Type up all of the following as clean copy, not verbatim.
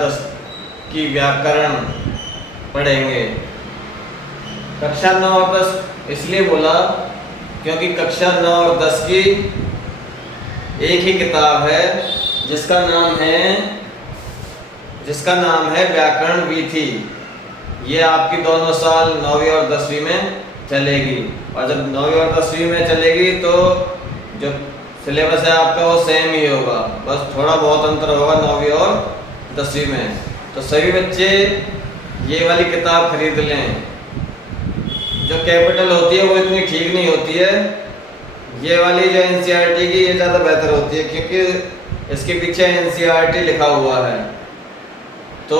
10 की व्याकरण पढ़ेंगे। कक्षा 9 और 10 इसलिए बोला क्योंकि कक्षा 9 और 10 की एक ही किताब है जिसका नाम है व्याकरण वीथी। ये आपकी दोनों साल 9वीं और 10वीं में चलेगी, और जब 9वीं और 10वीं में चलेगी तो जो सिलेबस है आपका वो सेम ही होगा, बस थोड़ा बहुत अंतर होगा 9वीं और 10वीं में। तो सभी बच्चे ये वाली किताब खरीद लें। जो कैपिटल होती है वो इतनी ठीक नहीं होती है, ये वाली जो एनसीईआरटी की ये ज़्यादा बेहतर होती है क्योंकि इसके पीछे एनसीईआरटी लिखा हुआ है। तो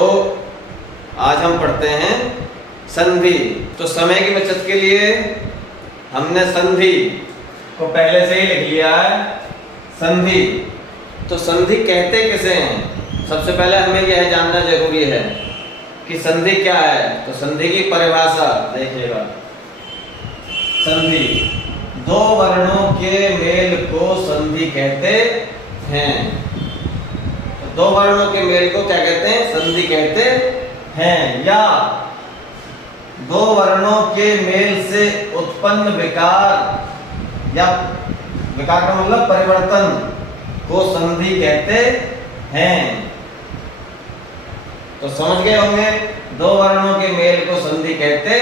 आज हम पढ़ते हैं संधि। तो समय की बचत के लिए हमने संधि को पहले से ही लिख लिया है। संधि, तो संधि कहते किसे हैं? सबसे पहले हमें यह जानना जरूरी है कि संधि क्या है। तो संधि की परिभाषा देखिएगा। संधि, दो वर्णों के मेल को संधि कहते हैं। तो दो वर्णों के मेल को क्या कहते हैं? संधि कहते हैं। या दो वर्णों के मेल से उत्पन्न विकार, या विकार का मतलब परिवर्तन, को संधि कहते हैं। तो समझ गए होंगे, दो वर्णों के मेल को संधि कहते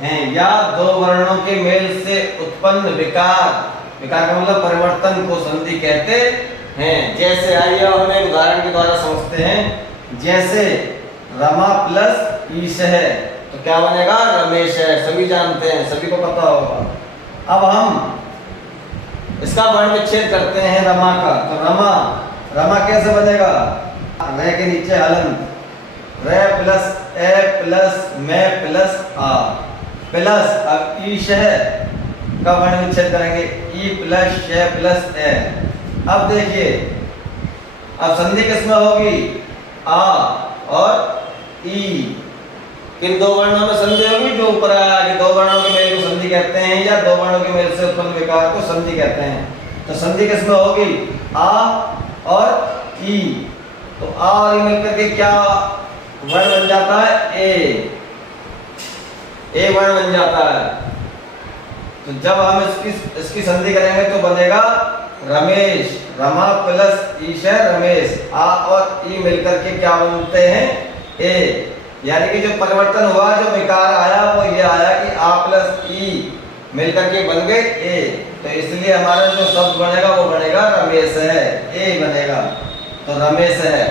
हैं, या दो वर्णों के मेल से उत्पन्न विकार, विकार का मतलब परिवर्तन, को संधि कहते हैं। जैसे आइए हम एक उदाहरण के द्वारा समझते हैं। जैसे रमा प्लस ईश है तो क्या बनेगा? रमेश है। सभी जानते हैं, सभी को पता होगा। अब हम इसका वर्ण विच्छेद करते हैं रमा का। तो रमा कैसे बनेगा? रे के नीचे हलंत, रे प्लस ए प्लस में प्लस आ प्लस, अब ईश है का वर्ण विच्छेद करेंगे, ई प्लस श प्लस ए। अब देखिए, अब संधि किसमें होगी? आ और ई। किन दो वर्णों में संधि होगी? जो ऊपर आया कि दो वर्णों के मेल को संधि कहते हैं, या दो वर्णों के मेल से उत्पन्न विकार को संधि कहते हैं। तो संधि किसमें होगी? आ और ई। तो आ और ई मिलकर के क्या वर्ण बन जाता है? ए वर्ण बन जाता है। तो जब हम इसकी संधि करेंगे तो बनेगा रमेश। रमा प्लस ईश है रमेश। आ और ई मिलकर के क्या बनते हैं? ए। यानी कि जो परिवर्तन हुआ, जो विकार आया, वो ये आया कि आ प्लस ई मिलकर के बन गए ए। तो इसलिए हमारा जो शब्द बनेगा वो बनेगा रमेश है, ए बनेगा। तो रमेश है।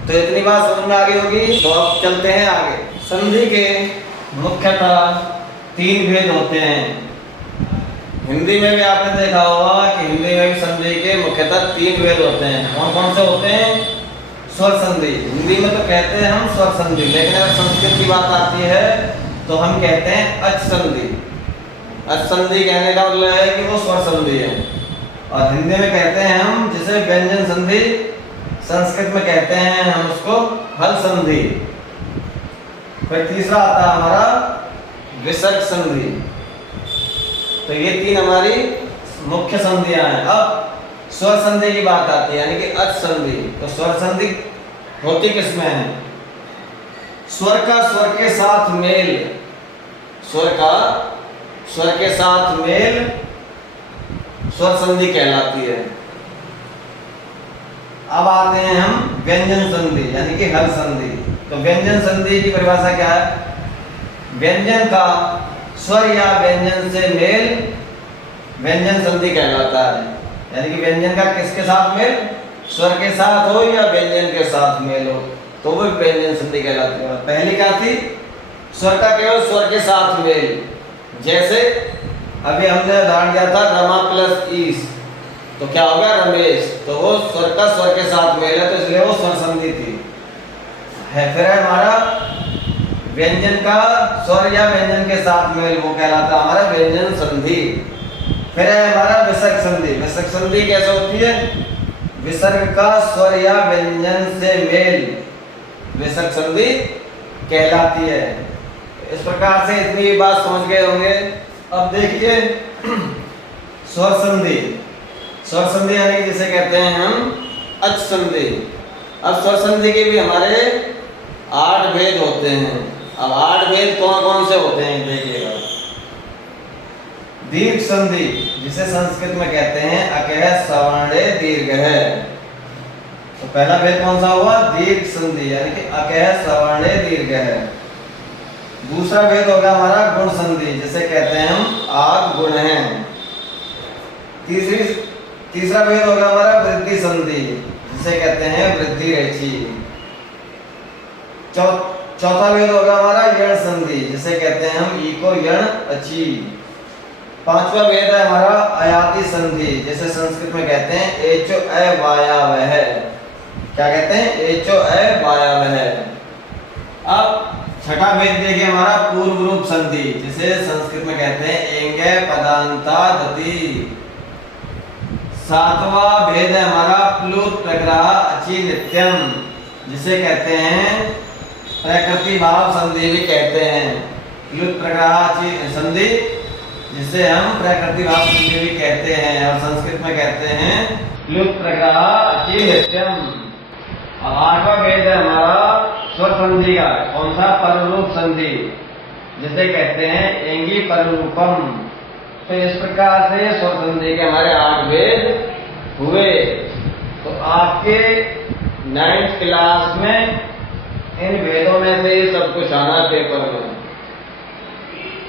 तो इतनी बात समझ में आ गई होगी। तो अब चलते हैं आगे। संधि के मुख्यतः 3 भेद होते हैं। हिंदी में भी आपने देखा होगा कि हिंदी में भी संधि के मुख्यतः 3 भेद होते हैं। कौन कौन से होते हैं? स्वर संधि। हिंदी में तो कहते हैं हम स्वर संधि, लेकिन अगर संस्कृत की बात आती है तो हम कहते हैं अच संधि। अच संधि कहने का मतलब है कि वो स्वर संधि है। और हिंदी में कहते हैं हम जिसे व्यंजन संधि, संस्कृत में कहते हैं हम उसको हल संधि। फिर तीसरा आता है हमारा विसर्ग संधि। तो ये 3 हमारी मुख्य संधियां हैं। अब स्वर संधि की बात आती है, यानी कि अच संधि। तो स्वर संधि होती किसमें है? स्वर का स्वर के साथ मेल, स्वर का स्वर के साथ मेल स्वर संधि कहलाती है। अब आते हैं हम व्यंजन संधि, यानी कि हल संधि। तो व्यंजन संधि की परिभाषा क्या है? व्यंजन का स्वर या व्यंजन से मेल व्यंजन संधि कहलाता है। यानी कि व्यंजन का किसके साथ मेल? स्वर के साथ हो या व्यंजन के साथ मेल हो, तो वो व्यंजन संधि कहलाती है। पहली क्या थी? स्वर का केवल स्वर के साथ मेल। जैसे अभी हमने उदाहरण दिया था रमा प्लस ईश, तो क्या हो गया? रमेश। तो वो स्वर का स्वर के साथ मेल है, तो इसलिए वो स्वर संधि थी। फिर है हमारा व्यंजन का स्वर या व्यंजन के साथ मेल, वो कहलाता है हमारा व्यंजन संधि। फिर है हमारा विसर्ग संधि। विसर्ग संधि कैसे होती है? विसर्ग का स्वर या व्यंजन से मेल विसर्ग संधि कहलाती है। इस प्रकार से इतनी बात समझ गए होंगे। अब देखिए स्वर संधि। स्वर संधि यानी जिसे कहते हैं हम अच संधि। अब स्वर संधि के भी हमारे 8 भेद होते हैं। अब 8 भेद कौन कौन से होते हैं देखिएगा। दीर्घ संधि, जिसे संस्कृत में कहते हैं अकह सवर्णे दीर्घ है। तो पहला भेद कौन सा हुआ? दीर्घ संधि, यानी कि अकह सवर्णे दीर्घ है। दूसरा भेद होगा हमारा गुण संधि, जिसे कहते हैं हम आग गुण हैं। तीसरा भेद होगा हमारा वृद्धि संधि, जिसे कहते हैं वृद्धि रेचि। चौथा भेद होगा हमारा यण संधि, जिसे कहते हैं हम इको यण अची। पांचवा भेद है हमारा अयाति संधि, जिसे संस्कृत में कहते हैं एचो अवायावह। क्या कहते हैं? एचो अवायावह। अब छठा भेद देखिए हमारा पूर्व रूप संधि, जिसे संस्कृत में कहते हैं एंगे पदांता दति। सातवां भेद है हमारा प्लुत प्रग्रह अचि नित्यम, जिसे कहते हैं प्रकृति भाव संधि भी कहते हैं। प्लुत प्रग्रह अचि संधि, जिसे हम प्रकृति भाव संधि भी कहते हैं, और संस्कृत में कहते हैं प्लुत प्रग्रह अचि नित्यम। अब आठवां भेद है हमारा स्वर संधि का। कौन सा? पररूप संधि, जिसे कहते हैं एंगी पररूपम। तो इस प्रकार से स्वर संधि के हमारे 8 भेद हुए। तो आपके 9th क्लास में इन भेदों में से सब कुछ आना पेपर में,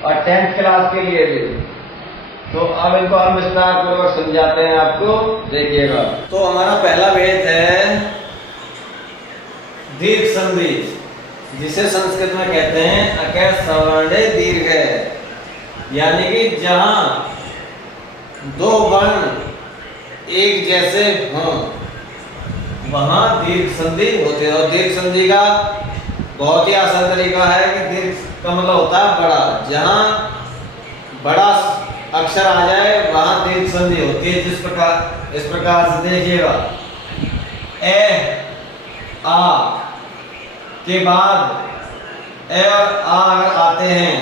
और 10th क्लास के लिए भी। तो अब इनको हम विस्तार पूर्वक समझाते हैं आपको, देखिएगा। तो हमारा पहला भेद है दीर्घ संधि, जिसे संस्कृत में कहते हैं अकह सवर्णे दीर्घ है। यानी कि जहां 2 वर्ण एक जैसे हों वहां दीर्घ संधि होती है। और दीर्घ संधि का बहुत ही आसान तरीका है कि दीर्घ का मतलब होता है बड़ा। जहां बड़ा अक्षर आ जाए वहां दीर्घ संधि होती है। इस प्रकार से देखिएगा, ए आ के बाद ए और आ अगर आते हैं,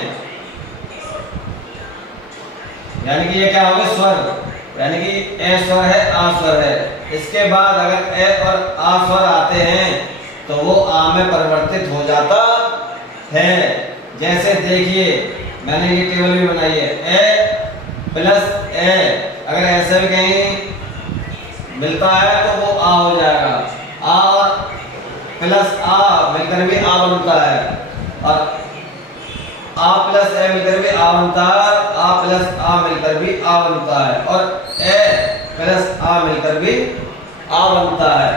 यानी कि ये क्या होगा? स्वर, यानी कि ए स्वर है, आ स्वर है। इसके बाद अगर ए और आ स्वर आते हैं तो वो आ में परिवर्तित हो जाता है। जैसे देखिए, मैंने ये टेबल भी बनाई है, ए प्लस ए अगर ऐसे भी कहीं मिलता है तो वो आ हो जाएगा। आ और प्लस आ मिलकर भी आ बनता है, और आ प्लस ए मिलकर भी आ बनता है, आ प्लस आ मिलकर भी आ बनता है, और ए प्लस आ मिलकर भी आ बनता है।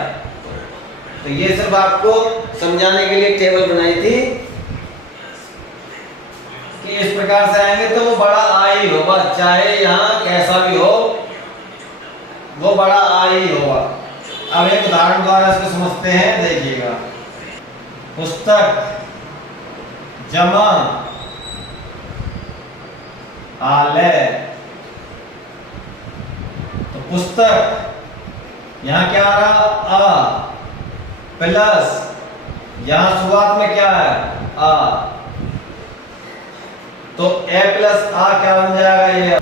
तो ये सिर्फ आपको समझाने के लिए टेबल बनाई थी कि इस प्रकार से आएंगे तो वो बड़ा आ ही होगा, चाहे यहाँ कैसा भी हो वो बड़ा आ ही होगा। अब एक उदाहरण द्वारा इसको समझते हैं, देखिएगा। पुस्तक जमा आलय। तो पुस्तक यहां क्या आ रहा? आ प्लस यहां शुरुआत में क्या है? आ। तो ए प्लस आ क्या बन जाएगा? ये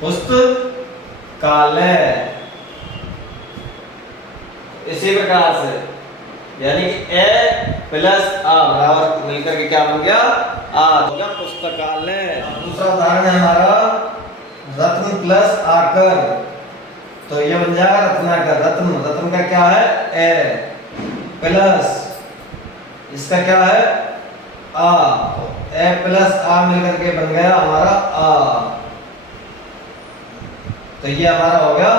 पुस्तकालय। इसी प्रकार से, यानी कि ए प्लस आ बराबर मिलकर के क्या बन गया? आ। हो गया पुस्तकालय। दूसरा उदाहरण है हमारा रत्न प्लस आकर। तो ये बन जाएगा रत्नाकर। रत्न, रत्न का क्या है? ए प्लस इसका क्या है? आ। ए प्लस आ मिलकर के बन गया हमारा आ। तो ये हमारा हो गया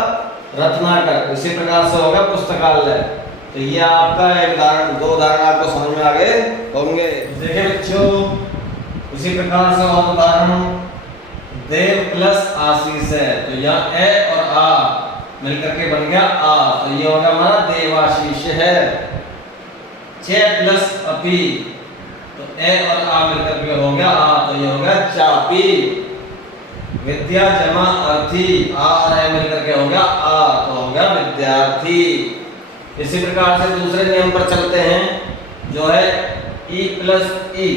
रत्नाकर। इसी प्रकार से होगा पुस्तकालय। तो ये आपका एक उदाहरण, 2 उदाहरण आपको समझ में आ गए होंगे। देखिए बच्चों, उसी प्रकार से और उदाहरण देव प्लस आशीष है। तो यहाँ ए और आ मिलकर के बन गया आ। तो ये होगा हमारा देवाशीष है। चे प्लस अपी, तो ए और आ मिलकर के हो गया आ। तो ये होगा चापी। विद्या जमा अर्थी, आ और ए मिलकर के हो गया आ। तो हो गया विद्यार्थी। इसी प्रकार से दूसरे नियम पर चलते हैं, जो है ई प्लस ई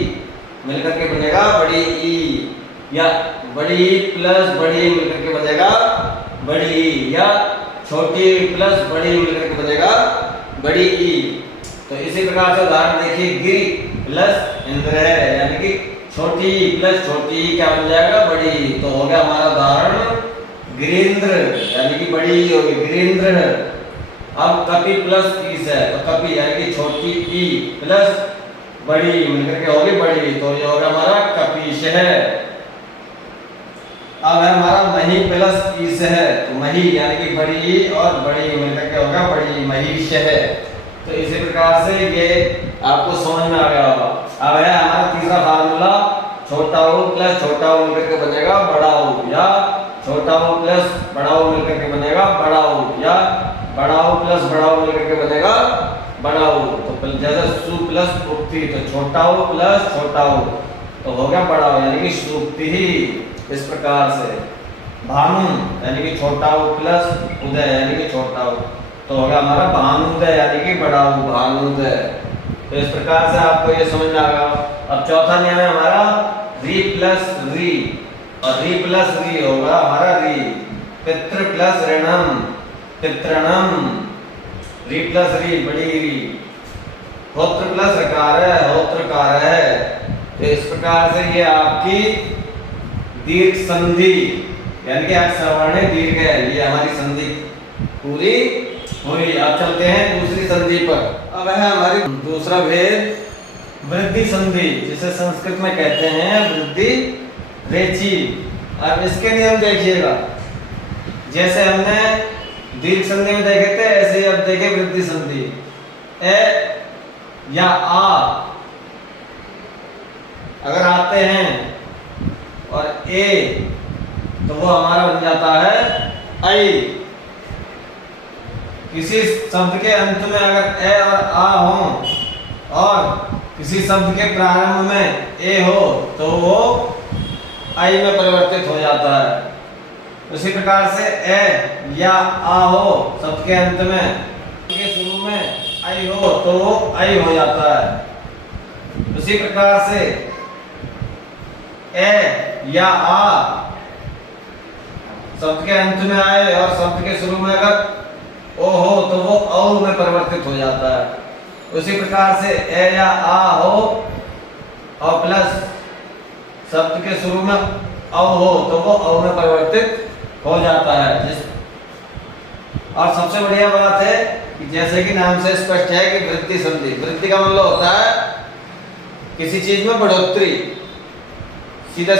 मिलकर के बनेगा बड़ी ई, या बड़ी ई प्लस बड़ी ई मिलकर के बनेगा बड़ी ई, या छोटी ई प्लस बड़ी ई मिलकर के बनेगा बड़ी ई। तो इसी प्रकार से उदाहरण देखिए, गिरी प्लस इंद्र है, यानी कि छोटी ई प्लस छोटी ई क्या बन जाएगा, बड़ी ई। तो हो गया हमारा उदाहरण गिरीन्द्र, यानी कि बड़ी ई होगी गिरीन्द्र। अब कपि प्लस ईश है, तो कपि यानी कि छोटी ई प्लस बड़ी ई मिलकर के होगी बड़ी ई, तो ये होगा हमारा कपीश है। अब है हमारा मही प्लस ईश है, तो मही यानी कि बड़ी ई और बड़ी ई मिलकर के होगा बड़ी ई, महिष है। तो इसी प्रकार से ये आपको समझ में आ गया होगा। अब है हमारा तीसरा फार्मूला, छोटा ऊ प्लस छोटा ऊ मिलकर के बनेगा बड़ा ऊ, या छोटा ऊ प्लस बड़ा ऊ मिलकर के बनेगा बड़ा ऊ, या बड़ा ऊ प्लस बड़ा ऊ मिलकर के बनेगा बड़ा ऊ। तो जैसे सु प्लस उक्ति, तो छोटा ऊ प्लस छोटा ऊ तो हो गया बड़ा ऊ, यानी कि सूक्ति ही। इस प्रकार से भानु यानी कि छोटा ऊ प्लस उदय यानी कि छोटा ऊ, तो हो गया हमारा भानुदय यानी कि बड़ा ऊ, भानुदय। तो इस प्रकार से आपको ये समझ में आ गया। अब चौथा नियम है हमारा री प्लस री, और री प्लस री होगा हमारा री। पितृ प्लस ऋणम, पितृणम, री प्लस री बड़ी री। होत्र प्लस ऋकार है, होत्रकार है। तो इस प्रकार से ये आपकी दीर्घ संधि यानी कि सवर्ण दीर्घ है, ये हमारी संधि पूरी हुई। अब चलते हैं दूसरी संधि पर। अब है हमारी दूसरा भेद वृद्धि संधि, जिसे संस्कृत में कहते हैं वृद्धि रेची। अब इसके नियम देखिएगा, जैसे हमने दीर्घ संधि में देखे थे ऐसे ही अब देखे वृद्धि संधि। ए या आ अगर आते हैं और ए तो वो हमारा बन जाता है आई। किसी शब्द के अंत में अगर ए और आ हो और किसी शब्द के प्रारंभ में ए हो तो वो आई में परिवर्तित हो जाता है। उसी प्रकार से ए या आ हो शब्द के अंत में, के शुरू में आई हो तो वो आई हो जाता है। उसी प्रकार से ए या आ शब्द के अंत में आए और शब्द के शुरू में अगर ओ हो तो वो औ में परिवर्तित हो जाता है। उसी प्रकार से ए या आ हो और प्लस शब्द के शुरू में औ हो तो वो औ में परिवर्तित हो जाता है। और सबसे बढ़िया बात है कि जैसे कि नाम से स्पष्ट है कि वृद्धि संधि, वृद्धि का मतलब होता है किसी चीज में बढ़ोतरी। सीधा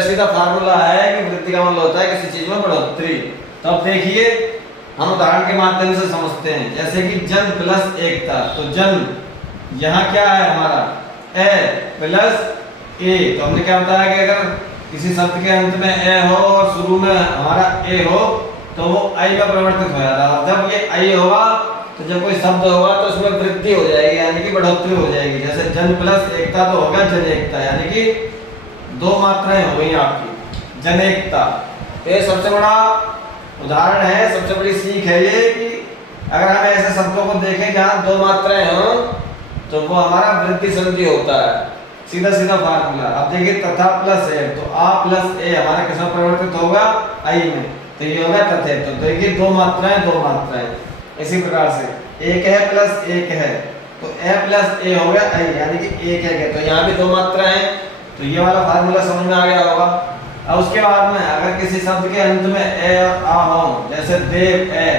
सीधा फार्मूला है कि वृद्धि का मतलब होता है किसी चीज में बढ़ोतरी। तो अब देखिए हम उदाहरण के माध्यम से समझते हैं, जैसे कि जन प्लस एकता। तो जन यहाँ क्या है हमारा ए प्लस ए, तो हमने क्या बताया कि अगर किसी शब्द के अंत में ए हो और शुरू में हमारा ए हो तो वो आई में परिवर्तित हो जाता है। और जब ये आई होगा तो जब कोई शब्द होगा तो उसमें वृद्धि हो जाएगी यानी कि बढ़ोतरी हो जाएगी। जैसे जन प्लस एकता तो होगा जनेकता, यानी कि दो मात्राएं हो गई आपकी जनेकता। तो ये सबसे बड़ा उदाहरण है, सबसे बड़ी सीख है ये कि अगर हम ऐसे शब्दों को देखें जहाँ दो मात्राएं हों तो वो हमारा वृद्धि संधि होता है। सीधा सीधा फार्मूला। अब देखिए तथा प्लस ए, तो आ प्लस ए हमारा किस में परिवर्तित होगा आई में, तो ये होगा तथे। तो देखिए दो मात्राएं। इसी प्रकार से एक है प्लस एक है तो ए प्लस ए हो गया आई, यानी कि एक है। तो यहाँ भी दो मात्राएं हैं, तो ये वाला फार्मूला समझ में आ गया होगा। अब उसके बाद में अगर किसी शब्द के अंत में ए और आ हो, जैसे देव ए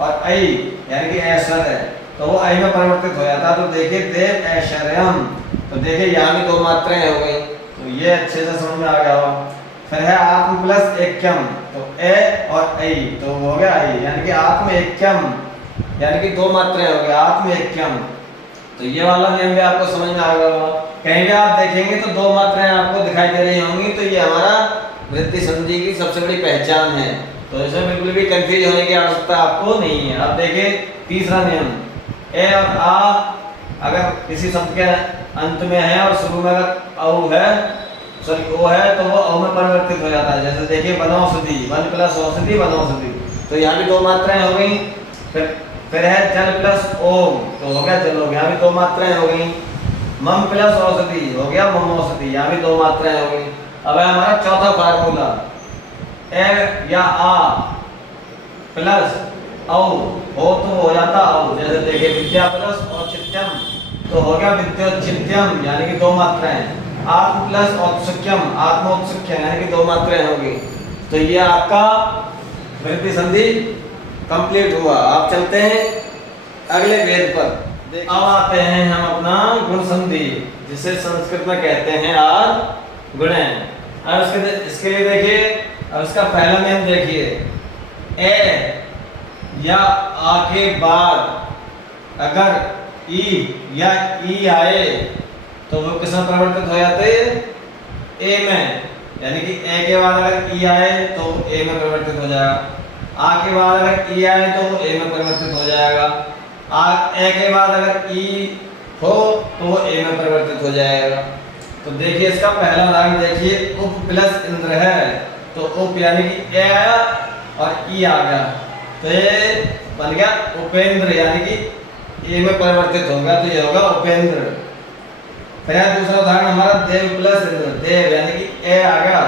और आई यानी कि ऐश्वर्य, तो वो आई में परिवर्तित हो जाता है। तो देखिए देव ऐश्वर्यम, तो देखिए यहाँ भी दो मात्राएं हो गई, तो ये अच्छे से समझ में आ गया होगा। फिर है आत्म प्लस एक्यम, तो ए और आई तो हो गया आई, यानी कि आत्म एक्यम, यानी कि दो मात्राएं हो गई आत्म एक्यम। तो ये वाला नियम भी आपको समझ में आ गया होगा। कहीं भी आप देखेंगे तो दो मात्राएं आपको दिखाई दे रही होंगी, तो ये हमारा वृद्धि संधि की सबसे बड़ी पहचान है। तो इसमें बिल्कुल भी कंफ्यूज होने की आवश्यकता आपको नहीं है। अब देखिए तीसरा नियम, ए और आ अगर किसी शब्द के अंत में है और शुरू में अगर औ है सॉरी ओ है तो वो औ में परिवर्तित हो जाता है। जैसे देखिए वनौषधि, वन प्लस औषधि वनौषधि, तो यहाँ भी दो मात्राएं हो गई। फिर है जल प्लस ओम, तो हो गया जल, यहाँ भी दो मात्राएं हो गई। मम प्लस औषधि हो गया मम औषधि, यहाँ भी दो मात्राएं हो गई। अब है हमारा चौथा फार्मूला, ए या आ प्लस औ हो तो हो जाता औ। जैसे देखिए विद्या प्लस औचित्यम तो हो गया विद्योच्चित्यम यानी कि दो मात्राएं। आत्म प्लस औत्सुक्यम आत्मोत्सुक्यम यानी कि दो मात्राएं होगी। तो ये आपका वृद्धि संधि कंप्लीट हुआ। आप चलते हैं अगले भेद पर। अब आते हैं हम अपना गुण संधि जिसे संस्कृत में कहते हैं आद गुणे। अब इसके लिए देखिए, अब इसका पहला नियम देखिए, ए या आ के बाद अगर ई या ई आए तो वो किसमें परिवर्तित हो जाते हैं? ए में। यानी कि ए के बाद अगर ई आए तो ए में परिवर्तित हो जाएगा। आ के बाद अगर ई आए तो ए में परिवर्तित हो जाएगा। ए के बाद अगर ई हो तो वो ए में परिवर्तित हो जाएगा। तो देखिए इसका पहला उदाहरण देखिए, उप प्लस इंद्र है तो उप यानी कि ए आया और ई आ गया तो ये बन गया उपेंद्र यानी कि ए में परिवर्तित होगा तो ये होगा उपेंद्र। फिर दूसरा उदाहरण हमारा देव प्लस इंद्र, देव यानी कि ए आ गया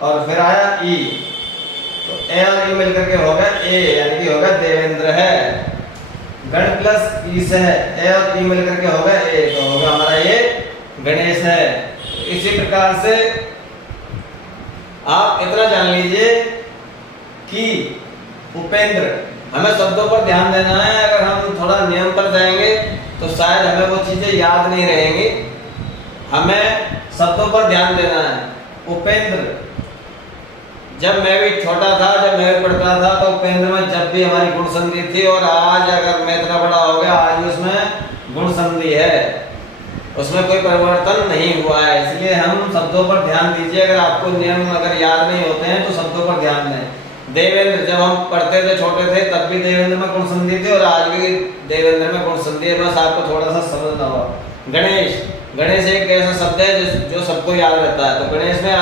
और फिर आया ई तो ए और ई मिलकर के होगा ए यानी कि होगा देवेंद्र है। गण प्लस ईश है, ए और ई मिलकर के होगा ए तो होगा हमारा ये गणेश है। इसी प्रकार से आप इतना जान लीजिए कि उपेंद्र, हमें शब्दों पर ध्यान देना है। अगर हम थोड़ा नियम पर जाएंगे तो शायद हमें वो चीजें याद नहीं रहेंगी। हमें शब्दों पर ध्यान देना है। उपेंद्र, जब मैं भी छोटा था, जब मैं भी पढ़ता था तो उपेंद्र में जब भी हमारी गुण संधि थी और आज अगर मैं इतना बड़ा हो गया आज भी उसमें गुण संधि है, उसमें कोई परिवर्तन नहीं हुआ है। इसलिए हम शब्दों पर ध्यान दीजिए। अगर आपको नियम अगर याद नहीं होते हैं तो शब्दों पर ध्यान दें। देवेंद्र, जब हम पढ़ते थे छोटे थे तब भी देवेंद्र में गुण संधि थी और आज भी देवेंद्र में गुण संधि है, बस आपको थोड़ा सा समझना होगा। गणेश, गणेश एक ऐसा शब्द है जो सबको याद रहता है। तो गणेश में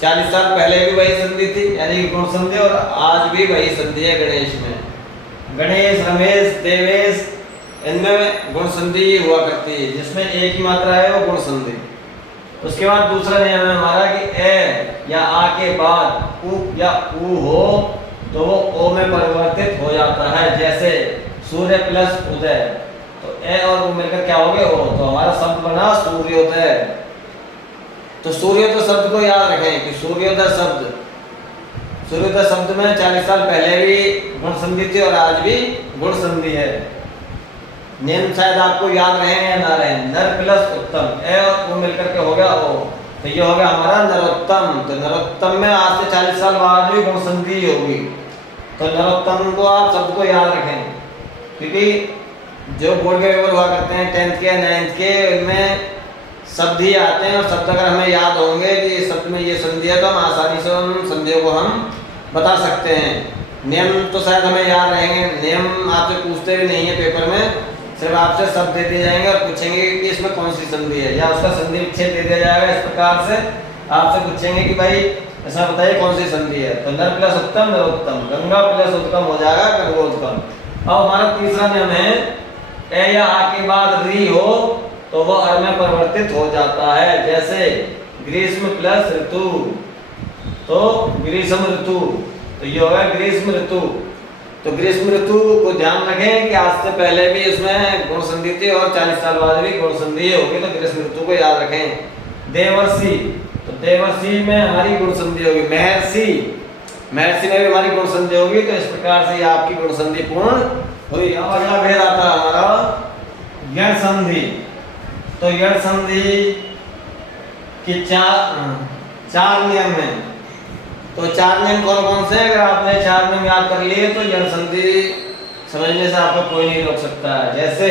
40 साल पहले भी वही संधि थी यानी कि गुण संधि और आज भी वही संधि है गणेश में। गणेश, रमेश, देवेश इनमें गुण संधि हुआ करती है, जिसमें एक ही मात्रा है वो गुण संधि। उसके बाद दूसरा नियम है हमारा कि ए या आ के बाद उ या ऊ हो तो वो ओ में परिवर्तित हो जाता है। जैसे सूर्य प्लस उदय तो ए और ऊ मिलकर क्या हो गए ओ, तो हमारा शब्द बना सूर्योदय। तो सूर्योदय शब्द को याद रखें कि सूर्योदय शब्द में 40 साल पहले भी गुण संधि थी और आज भी गुण संधि है। नियम शायद आपको याद रहे या ना रहे। नर प्लस उत्तम, ए और वो मिलकर के हो गया ओ तो ये हो गया हमारा नरोत्तम। तो नरोत्तम में आज से 40 साल बाद भी गुण संधि होगी। तो नरोत्तम को आप शब्द को याद रखें क्योंकि जो बोर्ड के पेपर हुआ करते हैं 10th के 9th के, उनमें शब्द ही आते हैं और शब्द अगर हमें याद होंगे कि इस शब्द में ये संधि है तो हम आसानी से उन संधियों को हम बता सकते हैं। नियम तो शायद हमें याद रहेंगे, नियम आपसे पूछते भी नहीं है पेपर में, सिर्फ आपसे शब्द दे दिए जाएंगे और पूछेंगे कि इसमें कौन सी संधि है या उसका संधि विच्छेद दे दिया जाएगा। इस प्रकार से आपसे पूछेंगे कि भाई ऐसा बताइए कौन सी संधि है। तो नर प्लस उत्तम नरोत्तम, गंगा प्लस उत्तम हो जाएगा गंगोत्तम। अब हमारा तीसरा नियम है ए या आ के बाद री हो तो वह अर में परिवर्तित हो जाता है। जैसे ग्रीष्म प्लस ऋतु तो ग्रीष्म ऋतु, तो ये होगा ग्रीष्म ऋतु। तो ग्रीष्म ऋतु को ध्यान रखें कि आज से पहले भी इसमें गुण संधि थी और 40 साल बाद भी गुण संधि होगी, तो ग्रीष्म ऋतु को याद रखें। देवर्षि, तो देवर्षि में हमारी गुण संधि होगी। महर्षि, महर्षि में भी हमारी गुण संधि होगी। तो इस प्रकार से आपकी गुण संधि पूर्ण हुई। अब अगला भेद आता है हमारा यण संधि। तो यण संधि के चार नियम हैं। तो 4 नियम कौन कौन से हैं? अगर आपने 4 नियम याद कर लिए तो यण संधि समझने से आपको कोई नहीं रोक सकता है। जैसे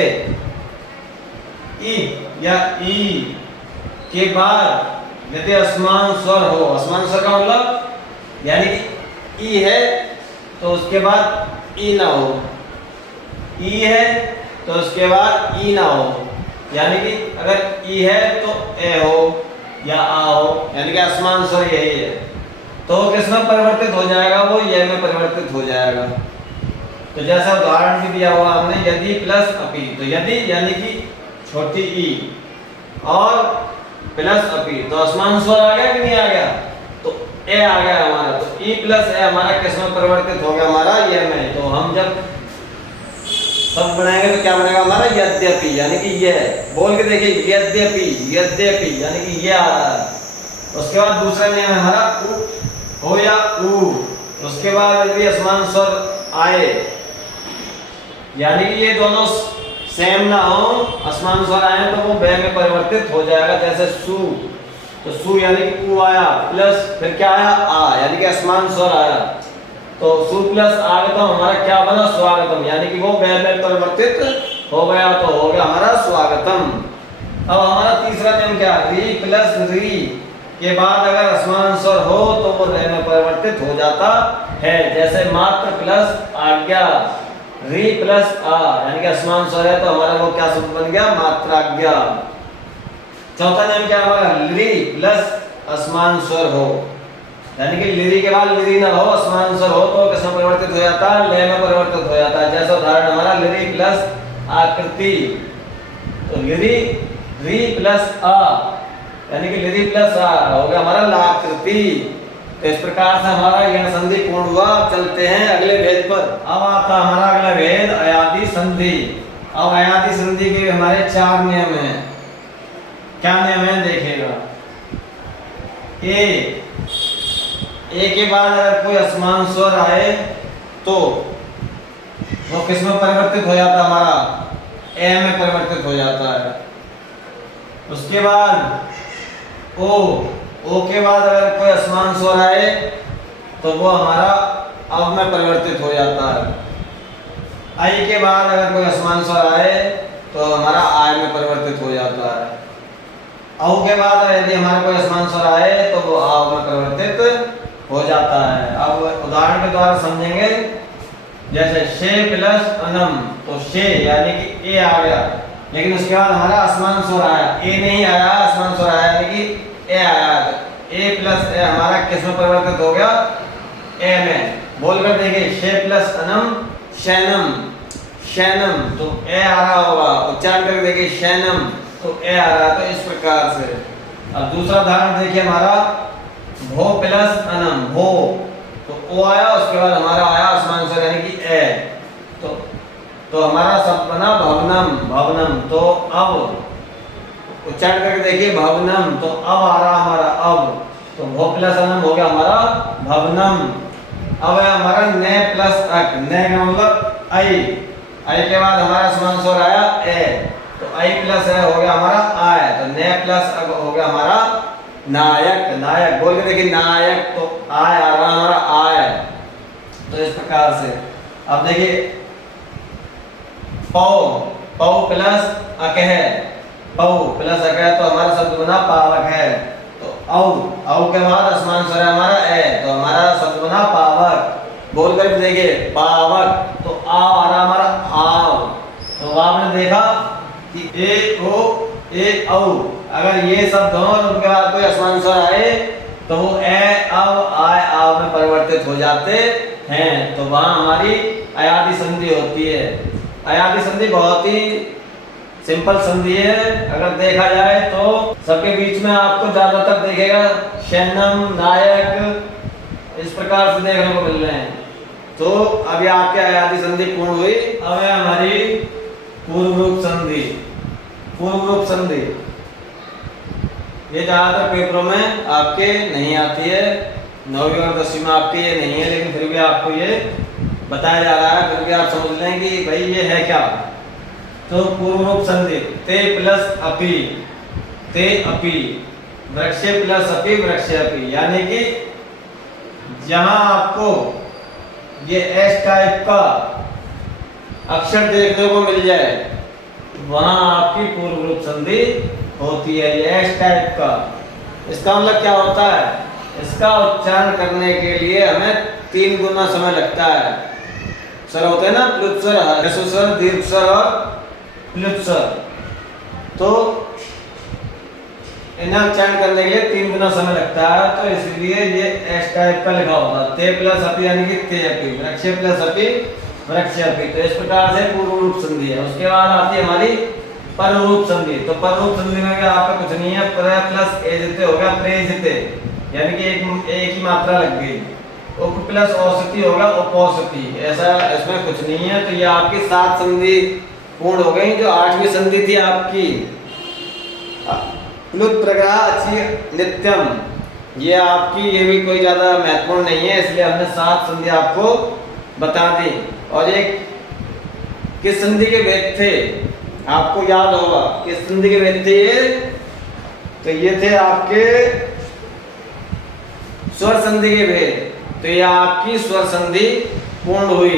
ई या ई के बाद यदि असमान स्वर हो, असमान स्वर का मतलब यानी कि ई है तो उसके बाद ई ना हो, ई है तो उसके बाद ई ना हो, यानी कि अगर ई है तो ए हो या आ हो, यानी कि असमान स्वर यही है तो किसमें परिवर्तित हो जाएगा? वो ये में परिवर्तित हो जाएगा। तो जैसा उदाहरण भी दिया हुआ हमने, यदि प्लस अपि, तो यदि यानी कि छोटी ई और प्लस अपि तो असमान स्वर आ गया कि नहीं आ गया? तो ए आ गया हमारा, तो ई प्लस ए हमारा किस में परिवर्तित हो गया, हमारा ये में। तो हम जब सब बनाएंगे तो क्या बनेगा हमारा यद्यपि, यानी कि ये बोल के देखिए यद्यपि, यद्यपि यानी कि ये आ रहा है। उसके बाद दूसरा नियम है हमारा उ हो या ऊ। उसके बाद यदि असमान स्वर आए, यानी कि ये दोनों सेम ना हो, असमान स्वर आए तो वो वे में परिवर्तित हो जाएगा। जैसे सु, तो सु यानी कि ऊ आया प्लस फिर क्या आया आ, यानी कि असमान स्वर आया। तो सु प्लस आगतम हमारा क्या बना स्वागतम, यानी कि वो वे में परिवर्तित हो गया तो हो गया हमारा स्वागतम। अब हमारा तीसरा नियम क्या, री प्लस री के बाद अगर असमान स्वर हो तो वो रे में परिवर्तित हो जाता है। जैसे मात्र प्लस आज्ञा, री प्लस आ यानी कि असमान स्वर है तो हमारा वो क्या शब्द बन गया, मात्राज्ञा। चौथा नियम क्या हमारा, ली प्लस असमान स्वर हो, यानी कि लिरी के बाद लिरी ना हो, असमान स्वर हो तो किस में परिवर्तित हो जाता है, ले में परिवर्तित हो जाता है। जैसे उदाहरण हमारा लिरी प्लस आकृति, तो लिरी री प्लस आ यानी कि लिरी प्लस आ हो गया हमारा लाकृति। तो इस प्रकार से हमारा यह संधि पूर्ण हुआ। चलते हैं अगले भेद पर। अब आता हमारा अगला भेद अयादि संधि। अब अयादि संधि के हमारे 4 नियम हैं। क्या नियम है देखिएगा, ए के बाद अगर कोई असमान स्वर आए तो वो किस में परिवर्तित हो जाता है, हमारा ए में परिवर्तित हो जाता है। उसके बाद ओ के बाद अगर कोई असमान स्वर आए तो वो हमारा अब में परिवर्तित हो जाता है। आई के बाद अगर कोई असमान स्वर आए तो हमारा आय में परिवर्तित हो जाता है। औ के बाद यदि हमारा कोई असमान स्वर आए तो वो आव में परिवर्तित हो जाता है। अब उदाहरण के द्वारा समझेंगे। जैसे शे प्लस अनम, तो शे यानी कि ए आ गया, लेकिन उसके बाद हमारा असमान स्वर आया, ए नहीं आया, असमान स्वर आया यानी कि ए आया। तो ए प्लस ए हमारा किस में परिवर्तित हो गया, ए में। बोलकर देखिए शे प्लस अनम शैनम, शैनम तो ए आ रहा होगा, उच्चारण करके देखिए शैनम तो ए आ रहा है। तो इस प्रकार से। अब दूसरा उदाहरण देखिए हमारा भो प्लस अनम, भो तो ओ आया, उसके बाद हमारा आया असमान स्वर यानी कि ए, तो हमारा शब्द बना भवनम, भवनम। तो अब उच्चारण करके देखिए भवनम, तो अब आ रहा हमारा अब, तो भो प्लस अनम हो गया हमारा भवनम। अब है हमारा ने प्लस अक, ने का मतलब आई, आई के बाद हमारा असमान स्वर आया ए, तो आई प्लस है हो गया हमारा आय, तो ने प्लस अक हो गया हमारा नायक, नायक बोल के देखिए नायक, तो आय आ रहा हमारा आय। तो इस प्रकार से। अब देखिए पौ, पौ प्लस अक है, पौ प्लस अक है तो हमारा शब्द बना पावक है। तो औ के बाद असमान स्वर है हमारा ए, तो हमारा शब्द बना पावक। बोल कर देखिए पावक, तो आव आ रहा हमारा आव। तो आपने देखा कि ए ओ ए औ, अगर ये शब्द हो और उनके बाद कोई असमान स्वर आए तो वो ए अब आय आव में परिवर्तित हो जाते हैं। तो वहां हमारी अयादि संधि होती है। अयादि संधि बहुत ही सिंपल संधि है। अगर देखा जाए तो सबके बीच में आपको ज्यादातर देखेगा शैनम, नायक, इस प्रकार से देखने को मिल रहे हैं। तो अभी आपके अयादि संधि पूर्ण हुई। अब है हमारी पूर्व रूप संधि। पूर्व रूप संधि ये ज्यादातर पेपरों में आपके नहीं आती है, 9वीं और 10वीं में आपके ये नहीं है, लेकिन फिर भी आपको ये बताया जा रहा है, फिर भी आप समझ लें कि भाई ये है क्या। तो पूर्व रूप संधि ते प्लस अपि, ते अपि, वृक्षे प्लस अपि, वृक्षे अपि, यानी कि जहां आपको ये एस टाइप का अक्षर देखने को मिल जाए वहां आपकी पूर्व रूप संधि होती है। ये एस टाइप का, इसका मतलब क्या होता है, इसका उच्चारण करने के लिए हमें 3 गुना समय लगता है। स्वर होते हैं ना प्लुत स्वर, ह्रस्व स्वर, दीर्घ स्वर और प्लुत स्वर। तो इन्हें उच्चारण करने के लिए 3 गुना समय लगता है। तो इसलिए ये एस टाइप का लिखा होता है। ते प्लस अपि यानी कि ते अपि, वृक्षे प्लस अपि, वृक्षे अपि। तो इस प्रकार से पूर्व रूप संधि है। उसके बाद आती है हमारी पर रूप संधि। तो पर रूप संधि में क्या आपका कुछ नहीं है, प्र प्लस ए जिते हो गया प्रेजिते, यानी कि एक ही मात्रा लग गई। उप प्लस औषधि होगा उपौषधि, ऐसा इसमें कुछ नहीं है। तो ये आपकी 7 संधि पूर्ण हो गई। जो 8वीं संधि थी आपकी प्लुत प्रग्रह अच्छी नित्यम, ये आपकी, ये भी कोई ज्यादा महत्वपूर्ण नहीं है, इसलिए हमने 7 संधि आपको बता दी। और एक किस संधि के भेद थे आपको याद होगा, किस संधि के भेद थे ये? तो ये थे आपके स्वर संधि के भेद। तो ये आपकी स्वर संधि पूर्ण हुई।